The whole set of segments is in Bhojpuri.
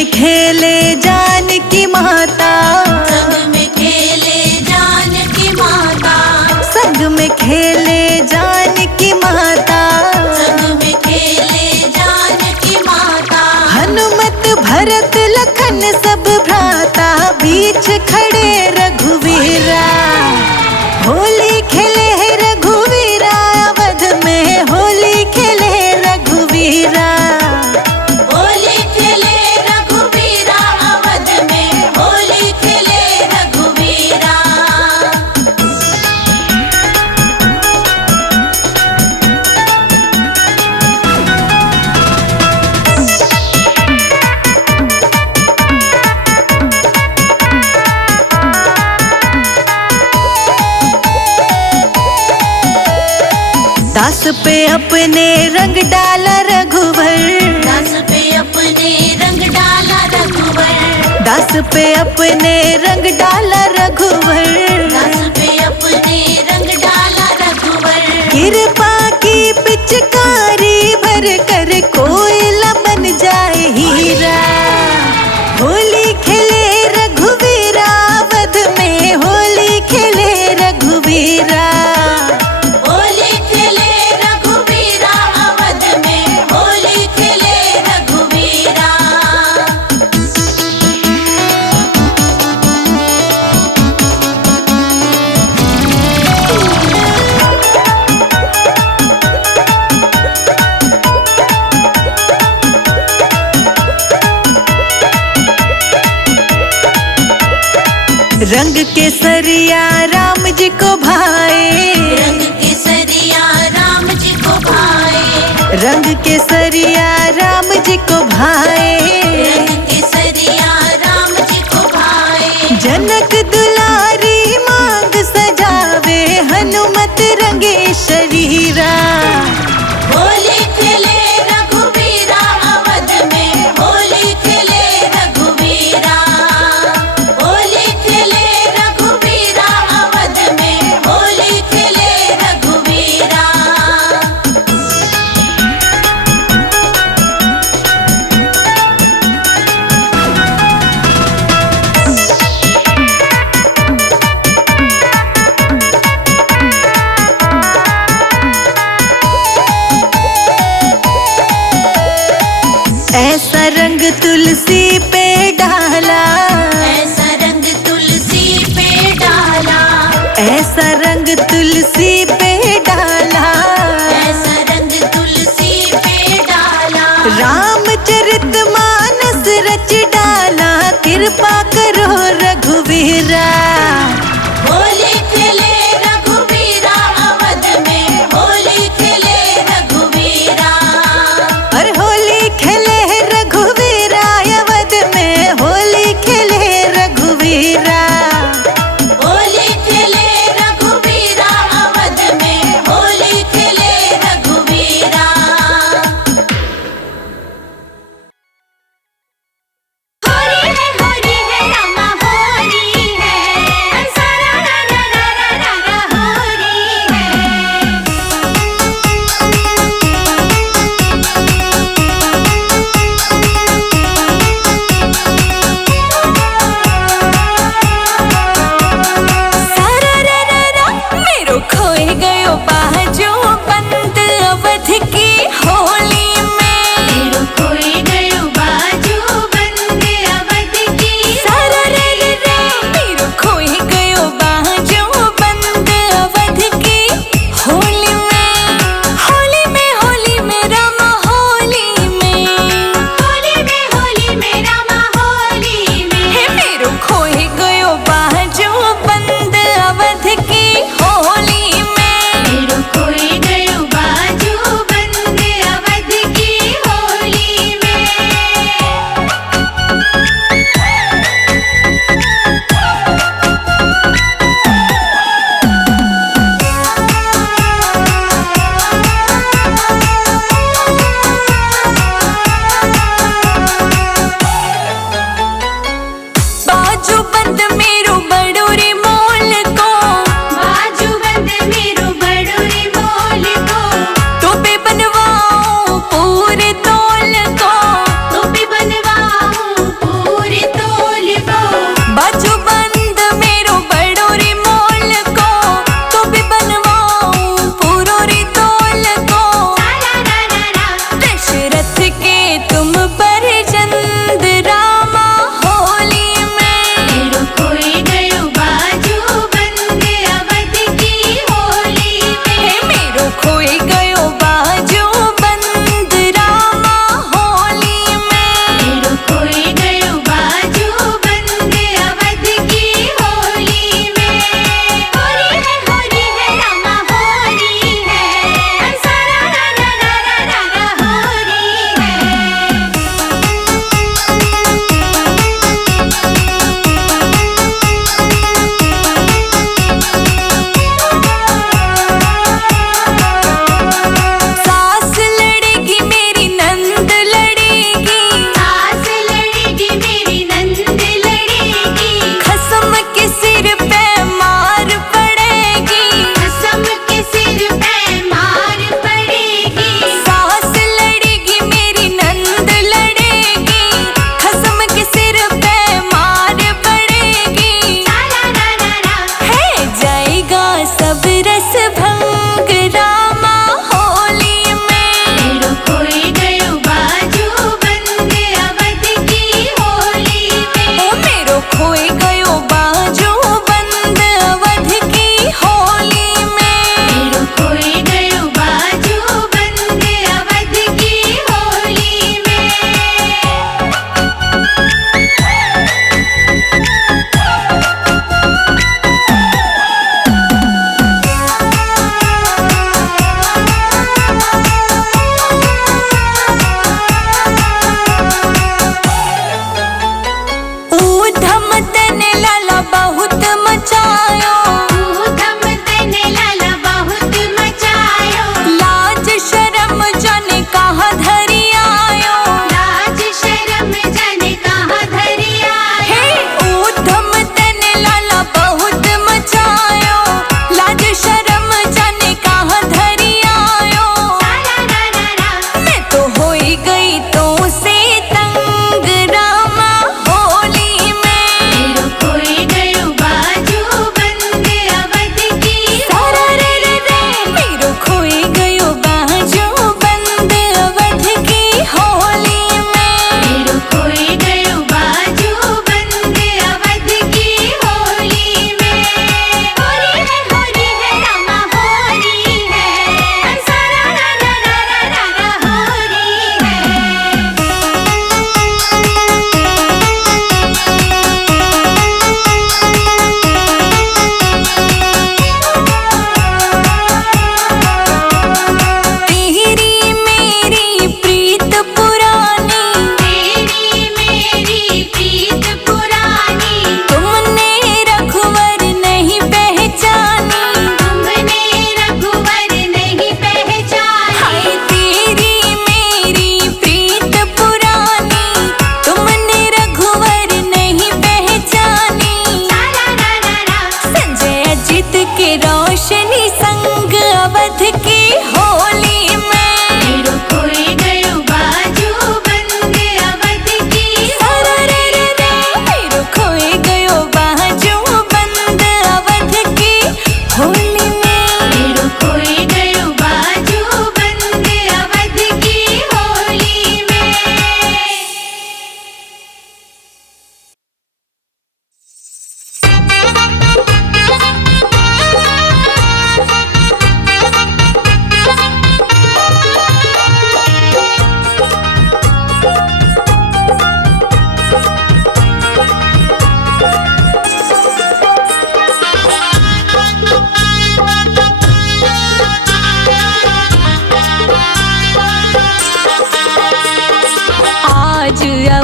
में खेले जानकी माता, संग में खेले जानकी माता, संग में खेले जानकी माता, संग में खेले जानकी माता। हनुमत भरत लखन सब भ्राता, बीच खड़े रघुवीरा, होली खेले रघुवीरा, अवध में होली खेले रघुवीरा। होली खेले रघुवीरा, अवध में होली खेले रघुवीरा। दास पे अपने रंग डाला रघुवर, दास पे अपने रंग डाला रघुवर, दास पे अपने रंग डाला रघुवर, दास पे अपने रंग डाला रघुवर। कृपा की पिचकारी भर कर कोयला बन जाए हीरा, होली खेले रघुवीरा, अवध में होली खेले रघुवीरा। होली खेले रघुवीरा, अवध में होली खेले रघुवीरा। रंग केसरिया राम जी को भाए, रंग केसरिया राम जी को भाए, रंग केसरिया राम जी को भाए, रंग केसरिया राम जी को भाए। जनक दुलारी मांग सजावे, हनुमत रंगे शरीरा। होली खेले रघुवीरा, अवध में होली खेले रघुवीरा। होली खेले रघुवीरा, अवध में होली खेले रघुवीरा। ऐसा रंग तुलसी पे डाला, ऐसा रंग तुलसी पे डाला, ऐसा रंग तुलसी पे डाला, ऐसा रंग तुलसी पे डाला। रामचरित मानस रच डाला, कृपा करो रघुवीरा। होली खेले रघुवीरा, अवध में होली खेले रघुवीरा। और होली खेले रघुवीरा, अवध में होली खेले रघुवीरा। होली खेले रघुवीरा, अवध में होली खेले रघुवीरा। होली है रामा होली है, सारा रा रा रा रा रा होली सारा रा रा रा मेरो खोए गयो बाजो बंद अवध की होली में, मेरो खोए गयो बाजू बंद अवध की। सारा रा रा रा मेरो खोए गयो बाजो बंद अवध की होली में, होली में होली में रामा होली में, होली में रामा होली में। हे मेरो खोए गयो बाजो बंद अवध की होली में। मेरो खोए गयो बाजू बंद अवध की होली में। बाजू बंद मेरो बड़ो रे मोल को, बाजू बंद मेरो बड़ो रे मोल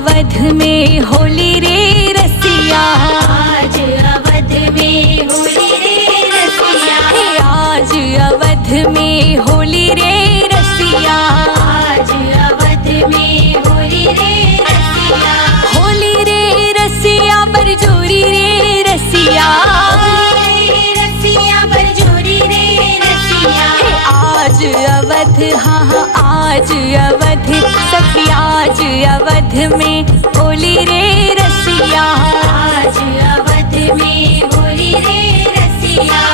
अवध में होली रे रसिया, आज अवध में होली रे रसिया, हे आज अवध में होली रे रसिया, आज अवध में होली रे रसिया, होली रे रसिया बरजोरी रे रसिया, रसिया बरजोरी रे रसिया, हे आज अवध हाँ हाँ आज अवध सखी आज अवध में होली रे रसिया, आज अवध में होली रे रसिया।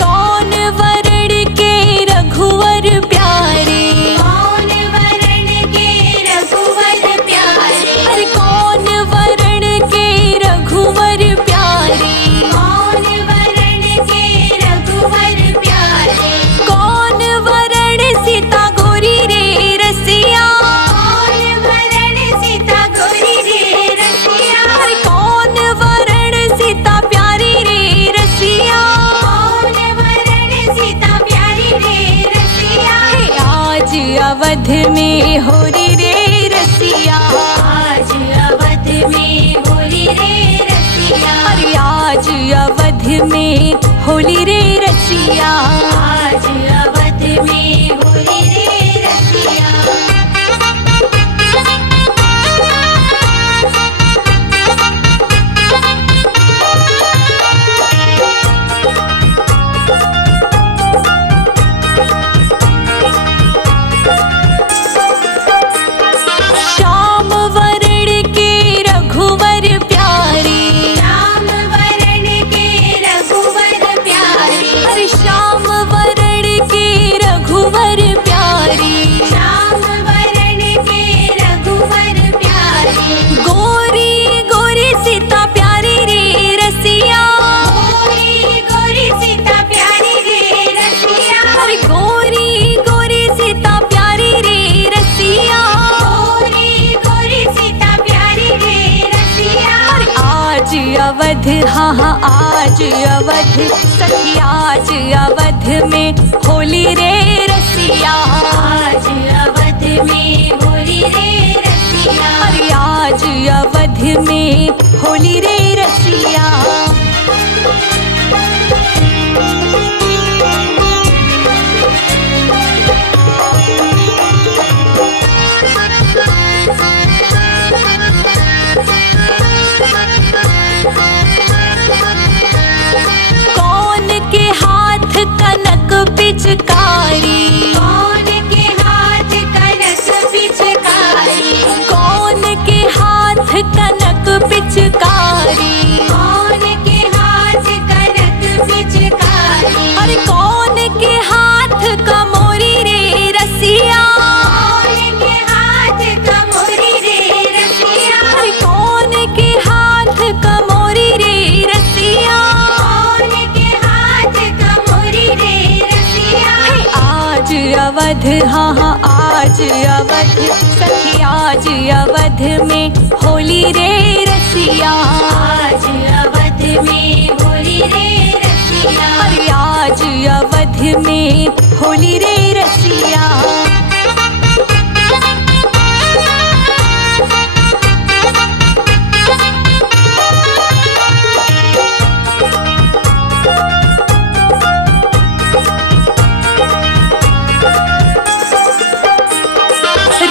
कौन वरण के रघुवर प्यारे, कौन वरण के रघुवर प्यारे, अरे कौन वरण के रघुवर प्यारे, कौन वरण के रघुवर प्यारे, कौन वरण सीता गोरी रे रसिया, कौन वरण सीता गोरी रे रसिया, अरे कौन वरण सीता प्यारी रे रसिया, कौन वरण सीता प्यारी रे रसिया, हे आज अवध में होली रे रसिया, आज अवध में होली रे रसिया, अरे आज अवध में होली रे रसिया, आज अवध में होली रे रसिया। श्याम वरण के रघुवर प्यारे, श्याम वरण के रघुवर प्यारे, अरे श्याम वरण के रघुवर प्यारे, श्याम वरण के रघुवर प्यारे, गोरी गोरी सीता प्यारी रे रसिया, गोरी गोरी सीता प्यारी रे रसिया, अरे गोरी गोरी सीता प्यारी रे रसिया, गोरी गोरी सीता प्यारी रे रसिया, अरे आज अवध हाँ हाँ आज अवध सखी आज अवध में होली रे रसिया, आज अवध में होली रे रसिया, अरे आज अवध में होली रे रसिया। कौन के हाथ कनक पिचकारी, कौन के हाथ कनक पिचकारी, कौन के हाथ कनक पिचकारी, कौन के हाथ कनक पिचकारी, अरे कौन के हाथ कमोरी रे रसिया, कौन के हाथ कमोरी रे रसिया, अरे कौन के हाथ कमोरी रे रसिया, कौन के हाथ कमोरी रे रसिया, हे आज अवध हाँ हाँ आज अवध सखी आज अवध में होली रे रसिया, आज अवध में होली रे रसिया, अरे आज अवध में होली रे रसिया।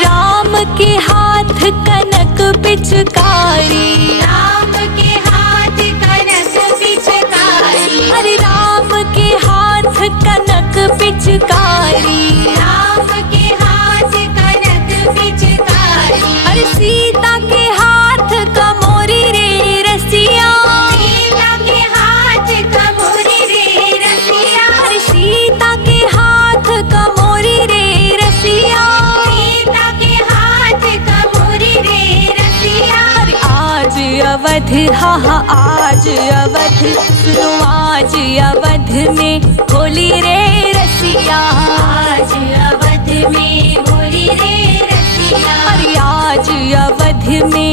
राम के हाथ कनक पिचकारी, राम के हाथ कनक पिचकारी, अरे राम के हाथ कनक पिचकारी, राम के हाथ कनक पिचकारी, अरे सीता के हाथ कमोरी रे रसिया, सीता के हाथ कमोरी रे रसिया, अरे सीता के हाथ कमोरी रे रसिया, सीता के हाथ कमोरी रे रसिया, अरे आज अवध हाँ हाँ आज अवध सुनो आज अवध में होली रे रसिया, आज अवध में होली रे रसिया, अरे आज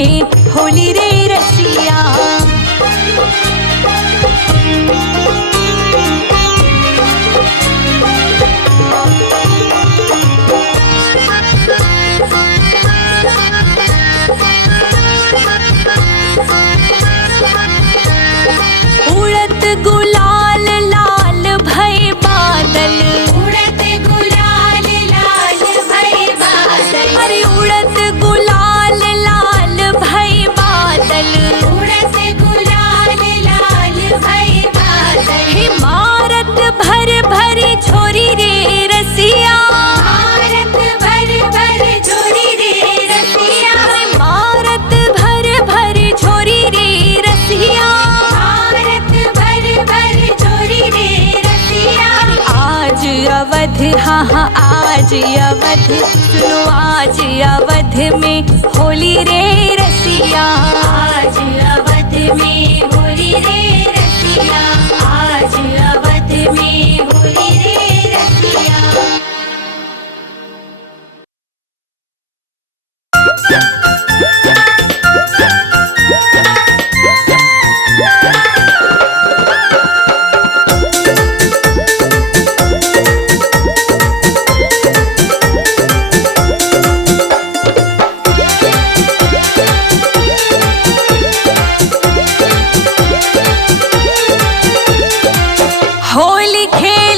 में होली रे रसिया। उड़त गुलाल लाल भई बादल, उड़त गुलाल लाल भई बादल, अरे उड़त गुलाल लाल भई बादल, उड़त गुलाल लाल भई बादल, हे मारत भर भरी छोरी रे रसिया। भारत भर भर छोरी रे रसिया, मारत भर भर छोरी रे रसिया। भारत भर भर छोरी रे रसिया। आज अवध, हाँ हाँ आज अवध, सुनो आज अवध में होली रे रसिया। आज अवध में होली रे रसिया, आज अवध में होली रे रसिया। होली खेल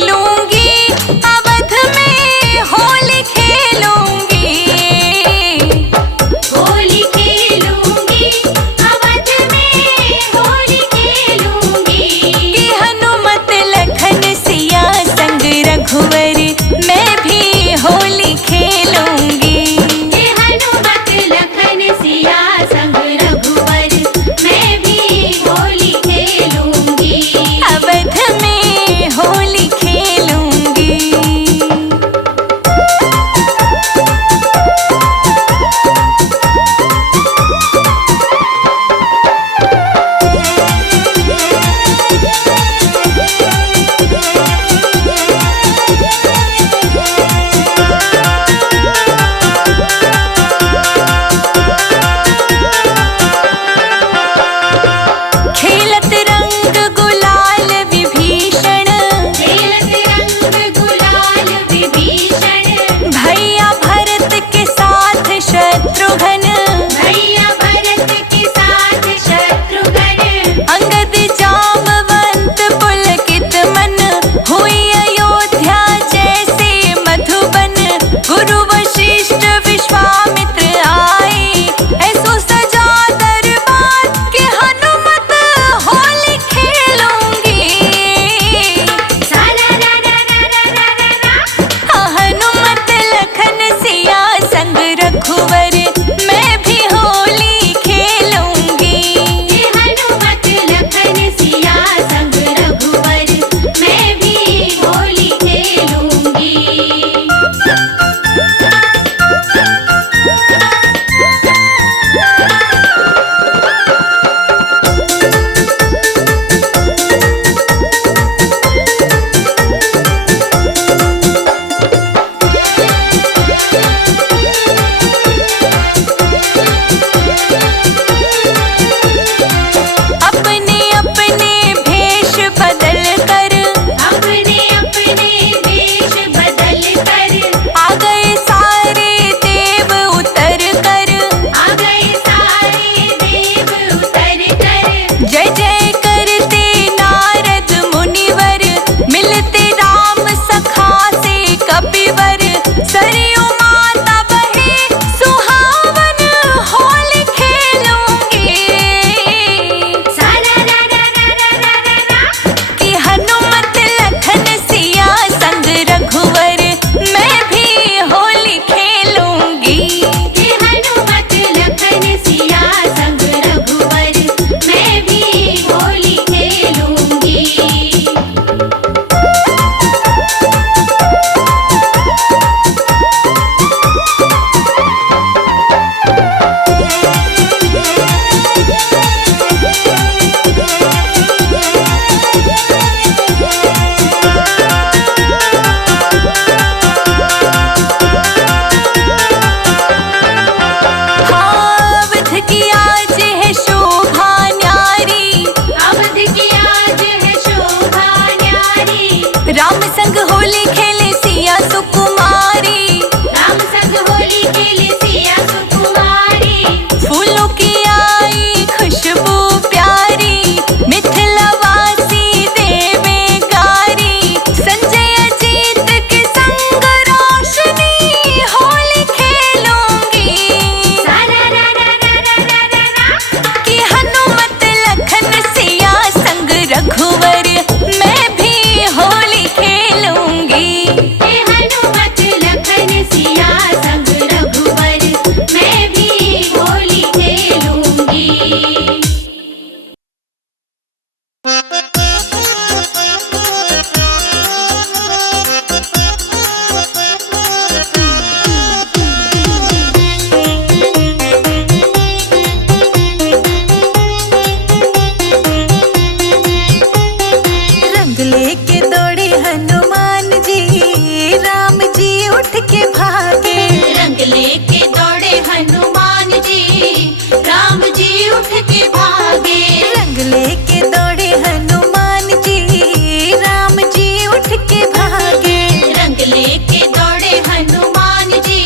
लेके दौड़े हनुमान जी,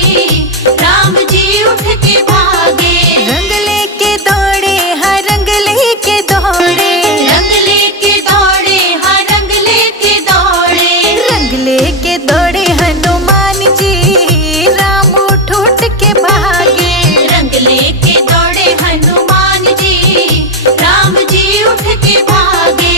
राम जी उठ के भागे। रंग लेके दौड़े हाँ रंग लेके दौड़े, रंग लेके दौड़े हाँ रंग लेके दौड़े। रंग लेके दौड़े हनुमान जी, राम उठ उठ के भागे। रंग लेके दौड़े हनुमान जी, राम जी उठ के भागे।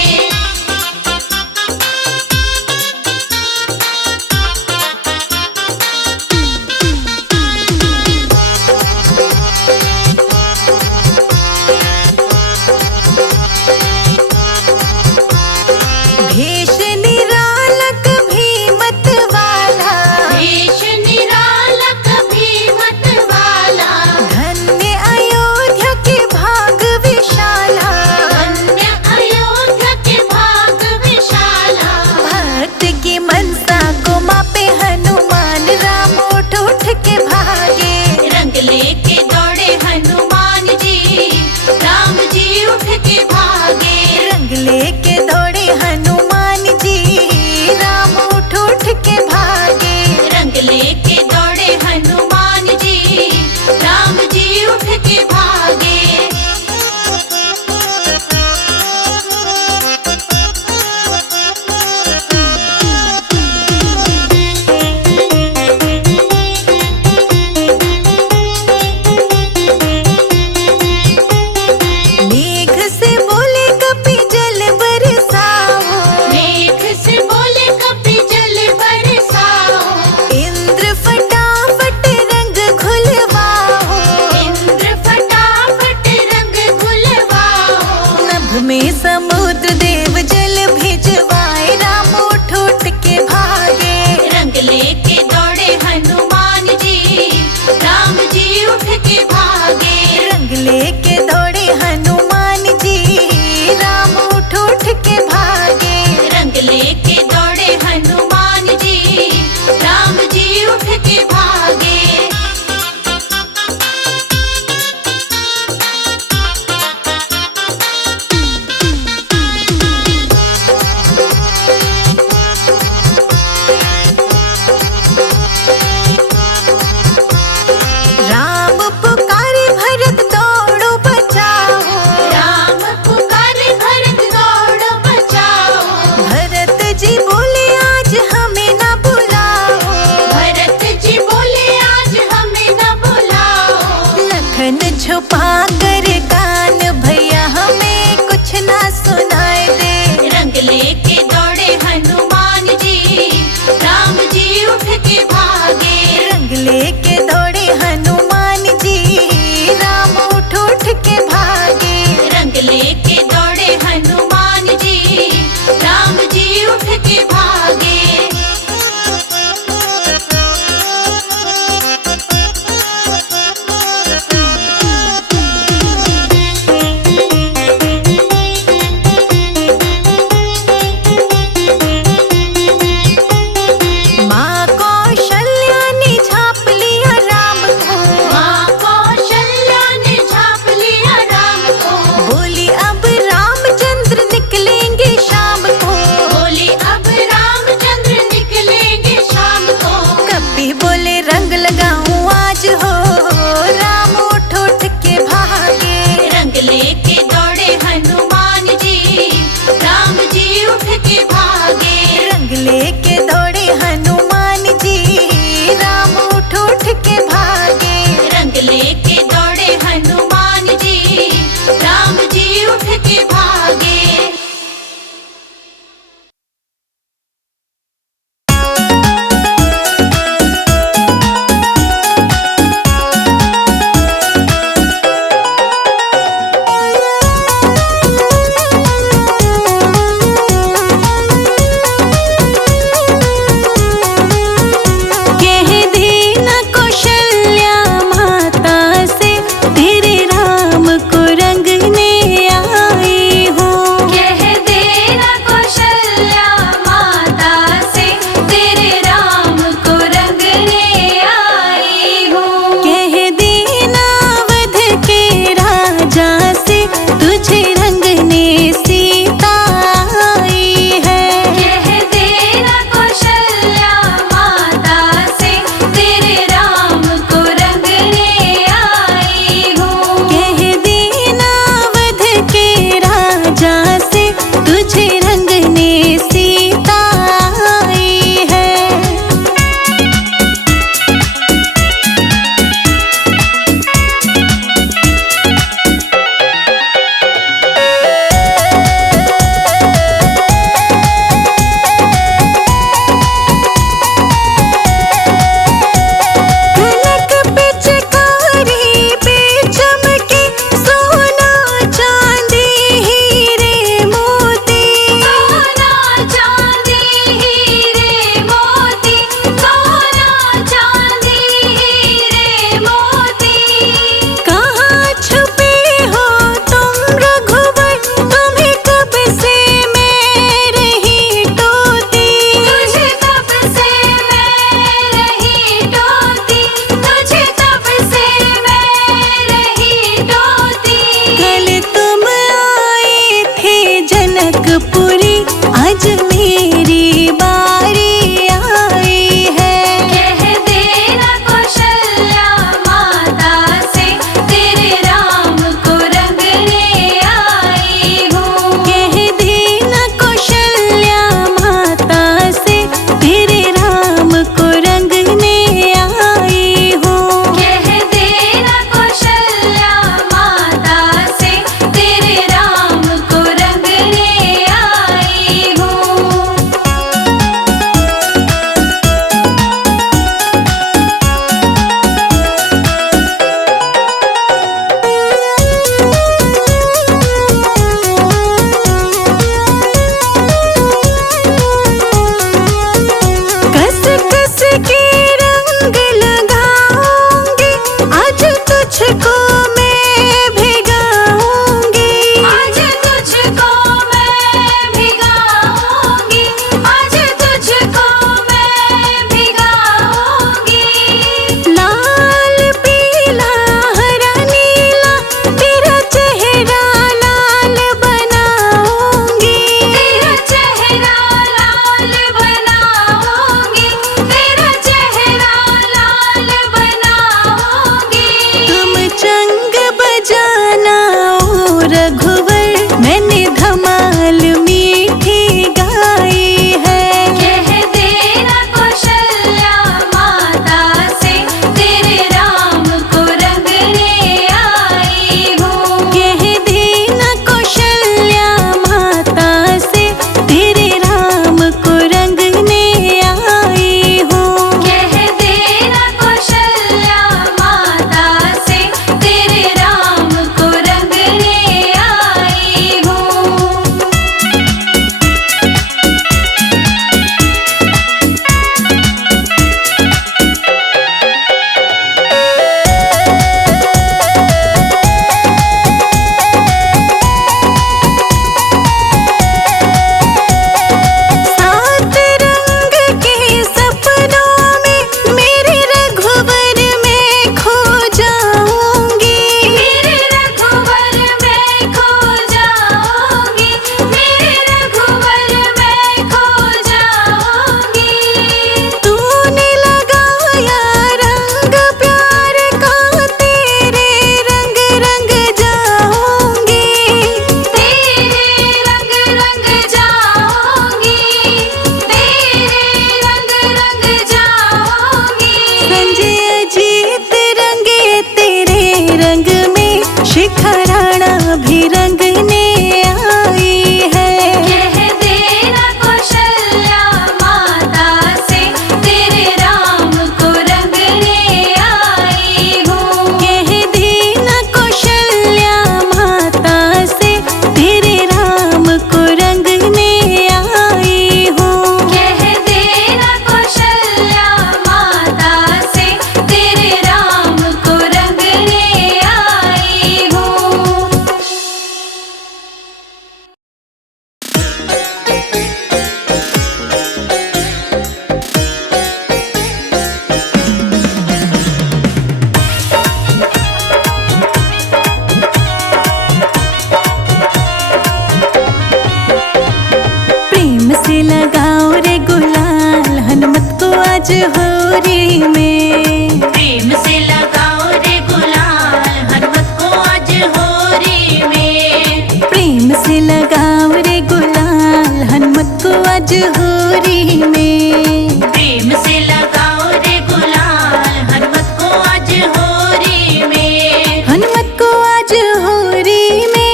होरी में। प्रेम से लगाओ रे गुलाल हनुमत को आज होरी में। प्रेम से लगाओ रे गुलाल हनुमत को आज होरी में। प्रेम से लगाओ रे गुलाल हनुमत को आज होरी में। हनुमत को आज होरी में।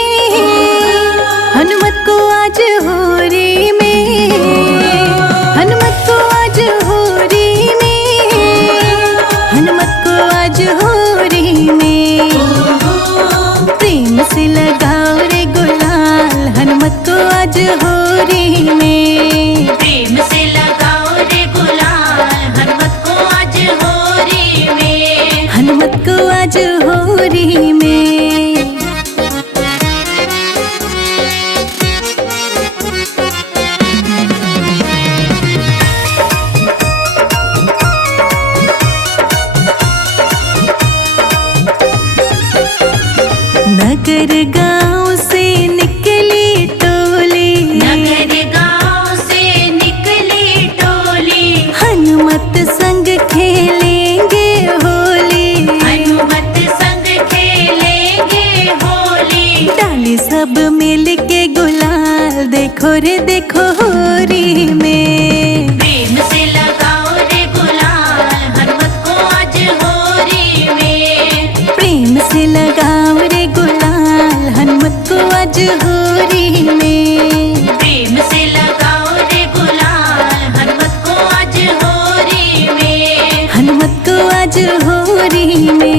हनुमत को आज होरी में। हनुमत को आज होरी में। हनुमत को आज होरी में। प्रेम से लगाओ रे गुलाल हनुमत को आज होरी में। प्रेम से लगाओ रे गुलाल हनुमत को आज होरी में। हनुमत को आज होरी में। नगर गांव से निकली टोली। नगर गांव से निकली टोली। हनुमत संग खेलेंगे होली। हनुमत संग खेलेंगे होली। डाली सब मिल के गुलाल देखो रे देखो होरी में। प्रेम से लगाओ रे गुलाल हनुमत को आज होरी में। प्रेम से लगाओ रे गुलाल हनुमत को आज होरी में। प्रेम से लगाओ रे गुलाल हनुमत को आज होरी में। हनुमत को आज होरी में।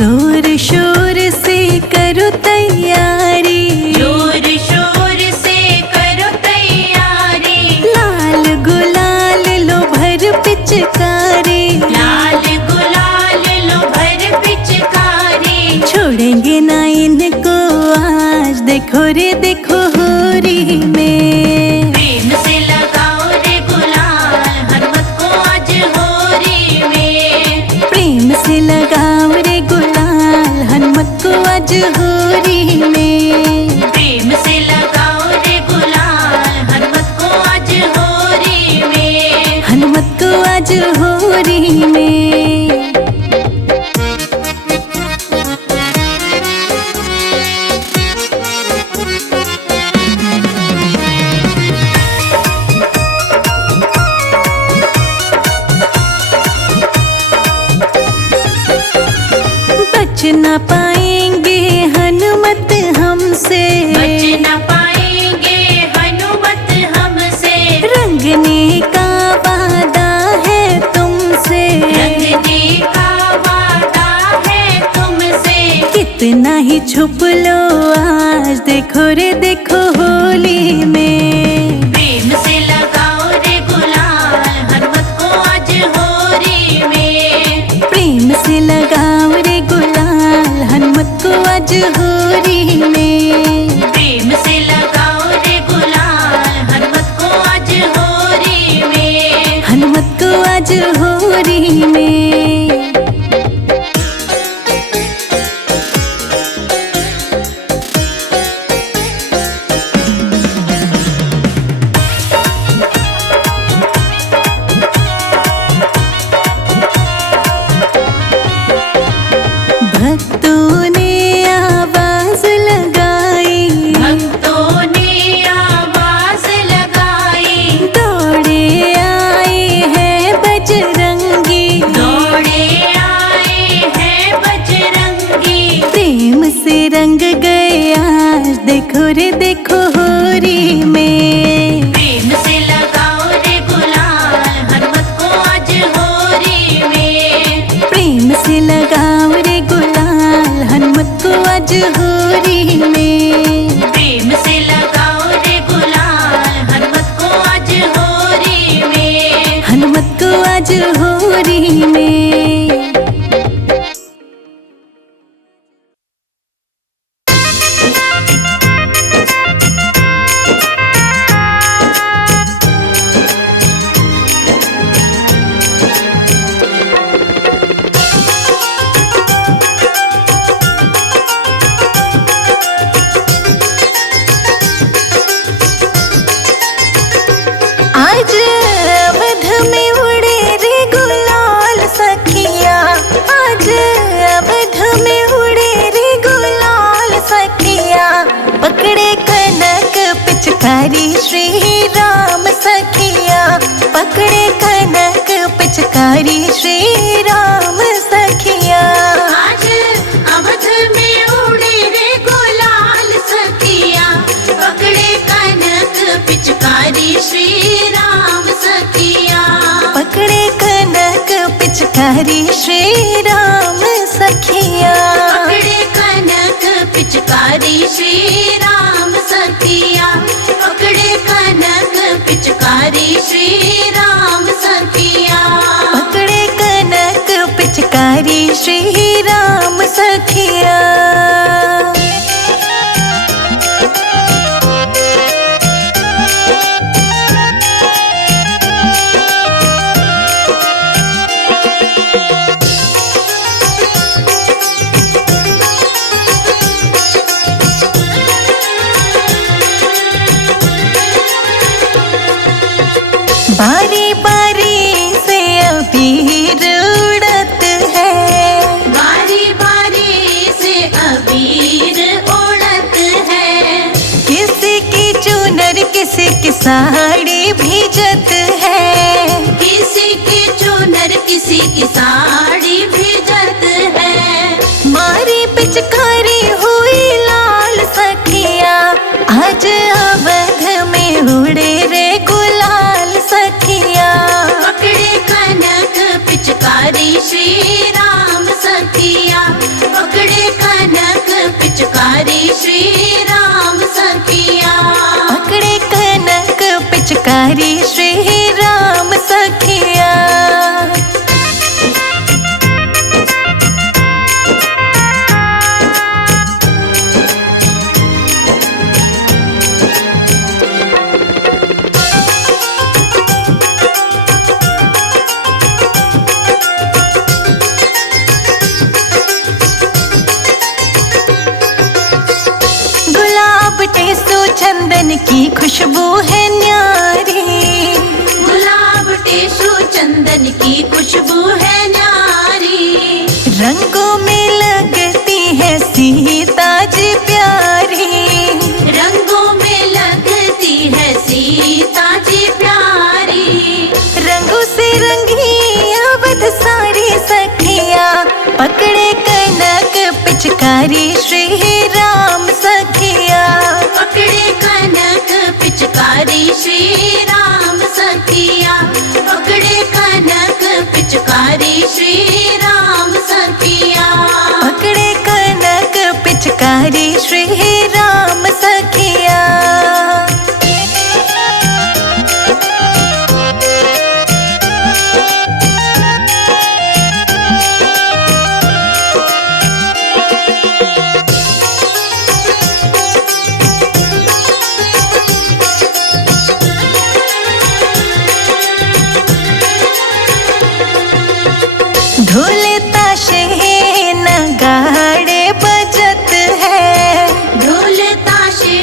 जोर शोर से करो तैयारी। जोर शोर से करो तैयारी। लाल गुलाल लो भर पिचकारी। लाल गुलाल लो भर पिचकारी। छोड़ेंगे ना इनको आज देखो रे देखो होरी में। प्रेम से लगाओ रे गुलाल हनुमत को आज होरी में। प्रेम से लगाओ रे गुलाल हनुमत को आज होरी में। प्रेम से लगाओ रे गुलाल हनुमत को आज होरी में। हनुमत को आज होरी में। बच न पाएंगे हनुमत हमसे। बच न पाएंगे हनुमत हमसे। रंगने का वादा है तुमसे। रंगने का वादा है तुमसे। कितना ही छुप लो आज देखो रे देखो होली में। प्रेम से लगाओ रे गुलाल हनुमत को आज होरी में। प्रेम से लगाओ रे गुलाल हनुमत को आज होरी में। प्रेम से लगाओ रे गुलाल हनुमत को आज होरी में। हनुमत को आज होरी में। भक्तों ने आवाज लगाई। भक्तों ने आवाज लगाई। दौड़े आए हैं बजरंगी। दौड़े आए हैं बजरंगी। प्रेम से रंग गए आज देखो रे देखो होरी में। प्रेम से लगाओ रे गुलाल हनुमत को आज होरी में। प्रेम से लगाओ रे गुलाल हनुमत को आज होरी में। प्रेम से लगाओ रे गुलाल हनुमत को आज होरी में। हनुमत को आज होरी में। पिचकारी श्री राम सखिया। पकड़े कनक पिचकारी श्री राम सखिया। पकड़े कनक पिचकारी श्री राम सखिया। पकड़े कनक पिचकारी श्री राम सखिया। बारी बारी से अबीर उड़त है। बारी बारी से अबीर उड़त है। किसी की चुनर किसी की साड़ी भीजत है। किसी की चुनर किसी की साड़ी भीजत है। मारी पिचकारी हुई लाल सखिया। आज अवध में उड़े रे गुलाल सखिया। पकड़े कनक पिचकारी श्री राम सखिया। पकड़े कनक पिचकारी श्री राम सखिया। पकड़े कनक पिचकारी श्री राम सखिया। चंदन की खुशबू है न्यारी। गुलाब टेसु चंदन की खुशबू है न्यारी। रंगों में लगती है सीता जी प्यारी। रंगों में लगती है सीता जी प्यारी। रंगों से रंगी अवध सारी सखिया। पकड़े कनक पिचकारी श्री राम सखिया। पकड़े कनक पिचकारी श्री राम सखिया। पकड़े कनक पिचकारी श्री राम सखिया। पकड़े कनक पिचकारी श्री राम सखिया। ढोल ताशे नगाड़े बजत है। ढोल ताशे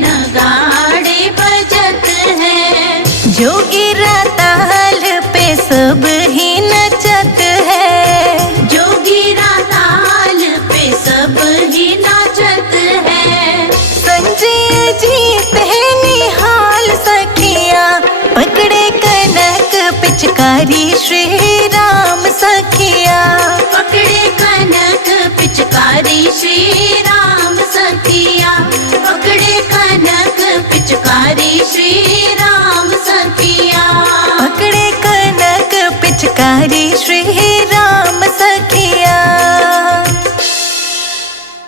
नगाड़े बजत है। जोगिरा ताल पे सब ही नचत है। जोगिरा ताल पे सब ही नाचत है। संजय जीत है निहाल सखिया। पकड़े कनक पिचकारी श्री